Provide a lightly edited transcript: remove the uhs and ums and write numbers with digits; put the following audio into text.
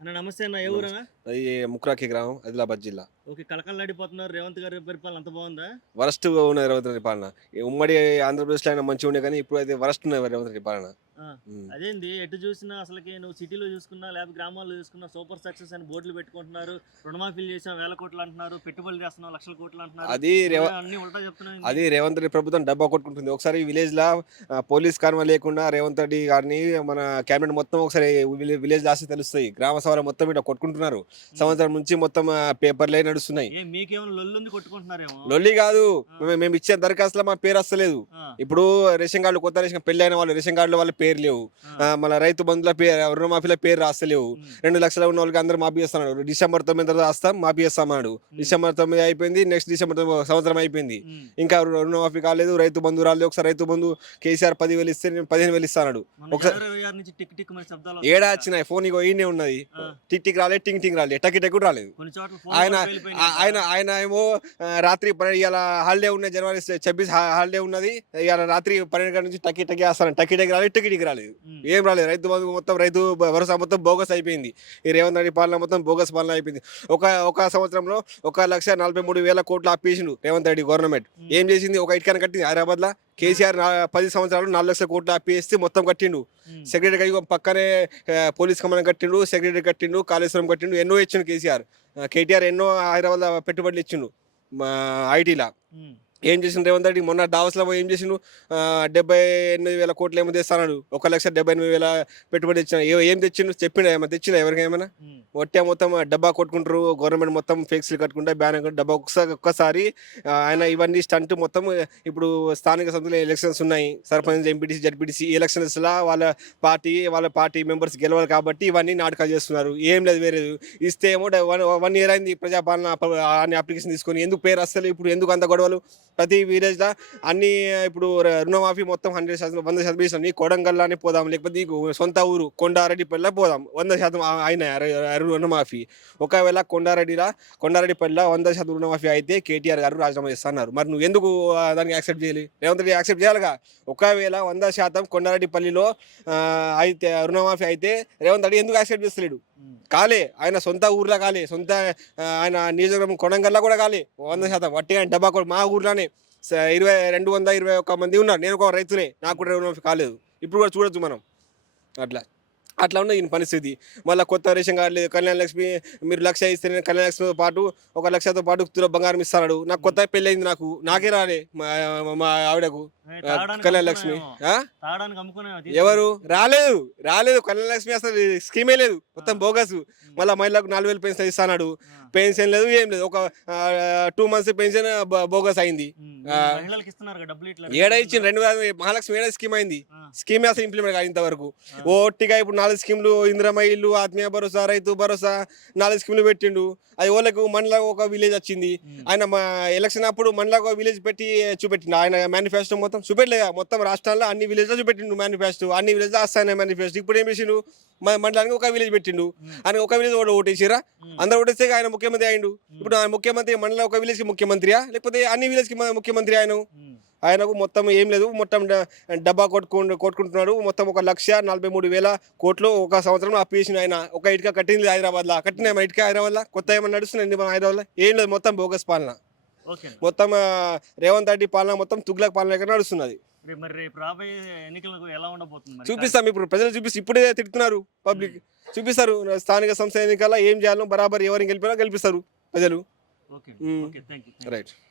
అన్న నమస్తే అన్న. ఏ నమస్తే. ఊరన్నా? అది ముక్రాకి గ్రామం, ఆదిలాబాద్ జిల్లా. ఓకే. కళకళలాడిపోతున్నారు. రేవంత్ గారి పరిపాలన అంత బావుందా? వరస్ట్‌గా ఉన్నది రేవంత్ రెడ్డి పాలన. ఈ ఉమ్మడి ఆంధ్రప్రదేశ్‌లో అయినా మంచిగుండే గానీ, ఇప్పుడైతే వరస్ట్ ఉన్నది రేవంత్ రెడ్డి పాలన. ఆ! హ్మ్. అదేంది ఎటు చూసినా అసలకి నువ్వు సిటీలో చూసుకున్నా, లేకపోతే గ్రామాల్లో చూసుకున్నా సూపర్ సక్సెస్ అని బోర్డులు పెట్టుకుంటున్నారు. రుణమాఫీలు చేసాం వేల కోట్లు అంటున్నారు. పెట్టుబడులు చేస్తున్నాం లక్షల కోట్లు అంటున్నారు. అది రేవ నువ్వే అన్నీ ఉల్టా చెప్తున్నావేంది? అది రేవంత్ రెడ్డి ప్రభుత్వం డబ్బా కొట్టుకుంటుంది. ఒకసారి విలేజ్‌ల పోలీస్ కాన్వాయ్ లేకుండా రేవంత్ రెడ్డి గారిని మన క్యాబినెట్ మొత్తం ఒకసారి విలేజ్‌లో రాస్తే తెలుస్తది. గ్రామ సభలో మొత్తం ఇట్లా కొట్టుకుంటున్నారు. హ్మ్. సంవత్సరం నుంచి మొత్తం పేపర్‌లే నడుస్తున్నాయి. మీకేమైనా లొల్లుంది కొట్టుకుంటున్నారేమో? లొల్లి గాదు. ఆ! మేమిచ్చే దరఖాస్తులో మా పేరొస్తలేదు. ఆ! ఇప్పుడు రేషన్ కార్డులు కొత్త పెళ్ళైన వాళ్ళు రేషన్ కార్డులో వాళ్ళ పేరు లేవు. ఆ! మళ్ళా రైతు బంధుల రుణమాఫీల పేరు రాస్తలేవు. హ్మ్. 2,00,000 ఉన్నోళ్ళకి అందరూ మాఫియేస్తన్నాడు. డిసెంబర్ 9 తర్వాత రాస్తాం మాఫియేస్తామన్నాడు. హ్మ్. డిసెంబర్ 9 అయిపోయింది. నెక్స్ట్ డిసెంబర్ సంవత్సరం అయిపోయింది. హ్మ్. ఇంకా రుణమాఫీ కాలేదు. రైతు బంధు రాలేదు. ఒకసారి రైతు బంధు కేసీఆర్ 10,000 ఇస్తే నేను 15,000 ఇస్తా అన్నాడు. మొన్న ఒకసారి జనవరి 26 నుంచి టిక్ టిక్ మని శబ్దాలు ఏడా వస్తున్నాయిగా. వచ్చినాయి ఫోన్ ఇగో ఈడనే ఉన్నది. ఆ! టిక్ టిక్ రాలేదు. టింగ్ టింగ్ రాలేదు. టకి టకి కూడా రాలేదు. కొన్ని చోట్ల ఫోన్లు ఆయన కూడా పేలిపోయినాయంట. ఆయన ఏమో రాత్రి ఇయాల హాలిడే ఉన్నది. జనవరి 26 హాలిడే ఉన్నది. ఇయాల రాత్రి 12 గంటల నుంచి టకి టకి వేస్తాను. టకి టకి రాలేదు. టికి టికి రాలేదు. హ్మ్. ఏం రాలేదు. రైతు బంధు మొత్తం భరోసా మొత్తం బోగస్ అయిపోయింది. ఈ రేవంత్ రెడ్డి పాలన మొత్తం బోగస్ పాలన అయిపోయింది. ఒక ఒక సంవత్సరంలో 1,43,000 కోట్లు అప్పేసిండు రేవంత్ రెడ్డి గవర్నమెంట్. హ్మ్. ఏం చేసింది? ఒక ఇటుకని కట్టింది హైదరాబాద్‌ల. కేసీఆర్ 10 సంవత్సరాలు 4,00,000 కోట్లు అప్పేస్తే మొత్తం కట్టిండు. హ్మ్. సెక్రటరీ పక్కనే పోలీస్ కమాండ్ కట్టిండు. సెక్రటరీ కట్టిండు. కాళేశ్వరం కట్టిండు. ఎన్నో ఇచ్చిండు కేసీఆర్. కేటీఆర్ ఎన్నో హైదరాబాద్‌లో పెట్టుబడులు ఇచ్చిండు. మా ఐటీలా. హ్మ్. ఏం చేసిండు రేవంత్ రెడ్డి మొన్న దావోస్‌లో పోయి ఏం చేసిండు? 78,000 కోట్లు ఏమో తెస్తానన్నాడు. 1,78,000 పెట్టుబడి తెచ్చిన. ఏం తెచ్చిండు? చెప్పిండా? ఏమన్నా తెచ్చిండా ఎవరికేమైనా? హ్మ్. ఒట్టే మొత్తం డబ్బా కొట్టుకుంటారు. గవర్నమెంట్ మొత్తం ఫ్లెక్సీలు కట్టుకుంటా బ్యానర్ డబ్బా ఒక్కసారి ఆయన ఇవన్నీ స్టంట్ మొత్తం. ఇప్పుడు స్థానిక సంస్థల ఎలక్షన్స్ ఉన్నాయి. సర్పంచ్, ఎంపీటీసీ, జడ్పీటీసీ ఎలక్షన్స్‌లా వాళ్ళ పార్టీ మెంబర్స్ గెలవాలి కాబట్టి ఇవన్నీ నాటకాలు చేస్తున్నారు. ఏం లేదు వేరేది. ఇస్తే ఏమో 1 ఇయర్ అయింది ప్రజాపాలన అని అప్లికేషన్ తీసుకొని ఎందుకు పేరు అస్సలు ఇప్పుడు ఎందుకు అంత గొడవలు? ప్రతి విలేజ్‌ల అన్నీ ఇప్పుడు రుణమాఫీ మొత్తం 100% 100% చేసినాం. నీ కొడంగల్‌లోనే పోదాం. లేకపోతే నీకు సొంత ఊరు కొండారెడ్డిపల్లిలో పోదాం. 100% అయినాయి రుణమాఫీ. ఒకవేళ కొండారెడ్డిపల్లిలో 100% రుణమాఫీ అయితే కేటీఆర్ గారు రాజీనామా చేస్తా అన్నారు. మరి నువ్వెందుకు దానికి యాక్సెప్ట్ చేయాలి? రేవంత్ రెడ్డి యాక్సెప్ట్ చేయాలిగా. ఒకవేళ 100% కొండారెడ్డిపల్లిలో అయితే రుణమాఫీ అయితే రేవంత్ రెడ్డి ఎందుకు యాక్సెప్ట్ చేస్తలేడు? హ్మ్. కాలే. ఆయన సొంత ఊర్లో కాలే. ఆయన నియోజకవర్గం కొడంగల్‌లో కూడా కాలే. హ్మ్. 100% వట్టిగా ఆయన డబ్బా మా ఊర్లోనే 221 మంది ఉన్నారు. నేను ఒక రైతునే. నాకు కూడా రుణమాఫీ కాలేదు. ఇప్పుడు కూడా చూడొచ్చు మనం. అట్లా. అట్లా ఉన్నది ఈయన పరిస్థితి. మళ్ళా కొత్త రేషన్ కార్డ్ లేదు. కళ్యాణ లక్ష్మి మీరు 1,00,000 ఇస్తేనే కళ్యాణ లక్ష్మితో పాటు 1,00,000తో పాటు తులం బంగారం ఇస్తాడు. నాకు హ్మ్. కొత్తగా పెళ్ళయింది నాకు. నాకే రాలే మా ఆవిడకు తాగడానికి కళ్యాణ లక్ష్మి. అమ్ముకున్నావేమో. ఆ? తాగడానికి అమ్ముకున్నావేమో ఎవరు? తీసుకెళ్ళి. రాలేదు. కళ్యాణ లక్ష్మి అసలు స్కీమే లేదు. ఆ! మొత్తం బోగసు. హ్మ్. మళ్ళా మహిళలకు 4,000 పెన్షన్ ఇస్తాన్నాడు. ఆ! పెన్షన్ లేదు, ఏం లేదు. ఒక 2 మంత్స్ పెన్షన్ బోగస్ అయింది. హ్మ్. ఆహ్, మహిళలకి ఇస్తున్నారుగా డబ్బులు ఇట్లా ఏడ 2,000 ఇచ్చిండు 2,000 మహాలక్ష్మి ఏడ స్కీమ్ అయింది. ఆ! స్కీమే అసలు ఇంప్లిమెంట్ కాదు ఇంతవరకు. ఆ! ఒట్టిగా ఇప్పుడు 4 స్కీమ్‌లు ఇందిరమ్మ ఇల్లు, ఆత్మీయ భరోసా, రైతు భరోసా 4 స్కీమ్‌లు పెట్టిండు. అది ఓళ్ళకు మండలం ఒక విలేజ్ వచ్చింది. హ్మ్. ఆయన ఎలక్షన్ అప్పుడు మండలం ఒక విలేజ్ పెట్టి చూపెట్టిండు. ఆయన మేనిఫెస్టో మొత్తం చూపెట్టలేదా? మొత్తం రాష్ట్రాల్లో అన్ని విలేజ్‌లో చూపెట్టిండు మేనిఫెస్టో. అన్ని విలేజ్‌లో వస్తాయన్న మేనిఫెస్టో. ఇప్పుడు ఏం చేసిండు? మండలానికి ఒక విలేజ్ పెట్టిండు. హ్మ్. ఆయన ఒక విలేజ్ ఓటేసిర్రా? హ్మ్. అందరూ ఓటేస్తే ఆయన ముఖ్యమంత్రి అయిండు. హ్మ్. ఇప్పుడు ఆయన ముఖ్యమంత్రి మండలం ఒక విలేజ్‌కి ముఖ్యమంత్రియా? లేకపోతే అన్ని విలేజ్‌కి ముఖ్యమంత్రి ఆయన? హ్మ్. ఆయనకు మొత్తం ఏం లేదు. మొత్తం డబ్బా కొట్టుకుంటున్నాడు. మొత్తం 1,43,000 కోట్లు ఒక సంవత్సరంలో అప్పు చేసిండు ఆయన. ఒక ఇటుక కట్టింది హైదరాబాద్‌ల. హ్మ్. కట్టినామా ఇటుక హైదరాబాద్‌ల? కొత్తగా ఏమన్నా నడుస్తున్నాయండి మన హైదరాబాద్‌ల? ఏం లేదు. మొత్తం బోగస్ పాలన. ఓకే అన్న. మొత్తం రేవంత్ రెడ్డి పాలన మొత్తం తుగ్లక్ పాలన లెక్క నడుస్తున్నది. రేపు రాబోయే ఎన్నికలకు ఎలా ఉండబోతుంది మరి చూపిస్తాం ఇప్పుడు ప్రజలు చూపిస్తే ఇప్పుడే తిడుతున్నారు హ్మ్. పబ్లిక్. చూపిస్తారు. స్థానిక సంస్థ ఎన్నికల్లో ఏం చేయాలో బరాబర్ ఎవరిని గెలిపినా గెలిపిస్తారు ప్రజలు. ఓకే. హ్మ్. ఓకే. Thank you. రైట్.